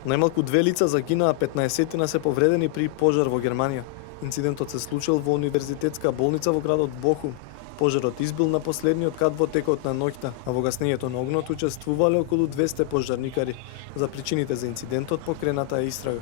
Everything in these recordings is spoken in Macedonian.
Најмалку 2 лица загинаа, 15 се повредени при пожар во Германија. Инцидентот се случил во универзитетска болница во градот Бохум. Пожарот избил на последниот кат во текот на ноќта, а во гаснењето на огнот учествувале околу 200 пожарникари. За причините за инцидентот покрената е истрага.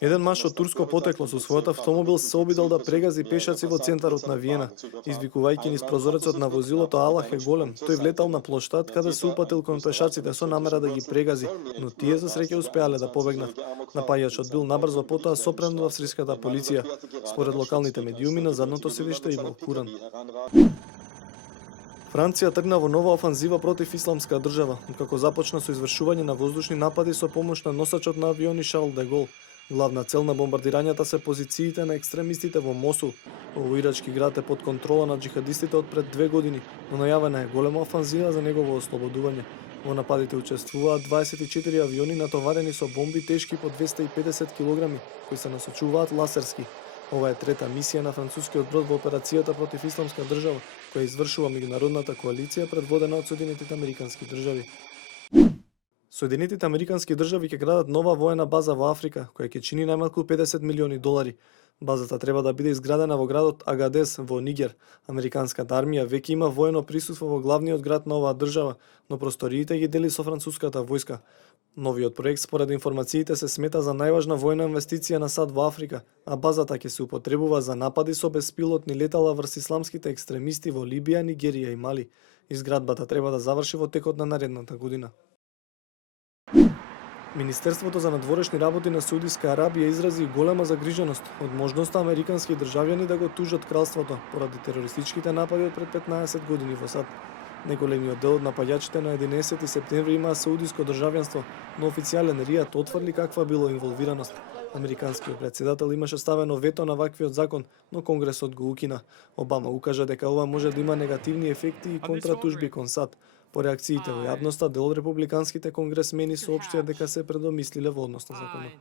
Еден маж од турско потекло со својот автомобил се обидел да прегази пешаци во центарот на Виена. Извикувајќи низ прозорецот на возилото "Аллах е голем", тој влетал на плоштад каде се упатил кон пешаците со намера да ги прегази, но тие за среќа успеале да побегнат. Напаѓачот бил набрзо потоа сопрен во австриската полиција. Според локалните медиуми на задното седиште имал куран. Франција тргна во нова офанзива против Исламска држава, откако започна со извршување на воздушни напади со помош на носачот на авиони Шарл де Гол. Главна цел на бомбардирањата се позициите на екстремистите во Мосул. Овој ирачки град е под контрола на джихадистите од пред 2 години, но најавена е голема офанзива за негово ослободување. Во нападите учествуваат 24 авиони натоварени со бомби тешки по 250 килограми, кои се насочуваат ласерски. Ова е трета мисија на францускиот брод во операцијата против Исламска држава, која извршува меѓународната коалиција предводена од Соединетите американски држави. Соединетите американски држави ќе градат нова воена база во Африка, која ќе чини најмалку $50 милиони. Базата треба да биде изградена во градот Агадес во Нигер. Американската армија веќе има воено присуство во главниот град на оваа држава, но просториите ги дели со француската војска. Новиот проект според информациите се смета за најважна воена инвестиција на САД во Африка, а базата ќе се употребува за напади со беспилотни летала врз исламските екстремисти во Либија, Нигерија и Мали. Изградбата треба да заврши во текот на наредната година. Министерството за надворешни работи на Саудиска Арабија изрази голема загриженост од можноста американски државјани да го тужат кралството поради терористичките напади од пред 15 години во САД. Неголемиот дел од напаѓачите на 11 септември имаа саудиско државјанство, но официјален Ријад отфрли каква било инволвираност. Американскиот претседател имаше ставено вето на ваквиот закон, но Конгресот го укина. Обама укажа дека ова може да има негативни ефекти и контратужби кон САД. По реакциите во јавноста, дел од републиканските конгресмени соопштија дека се предомислиле во однос на законот.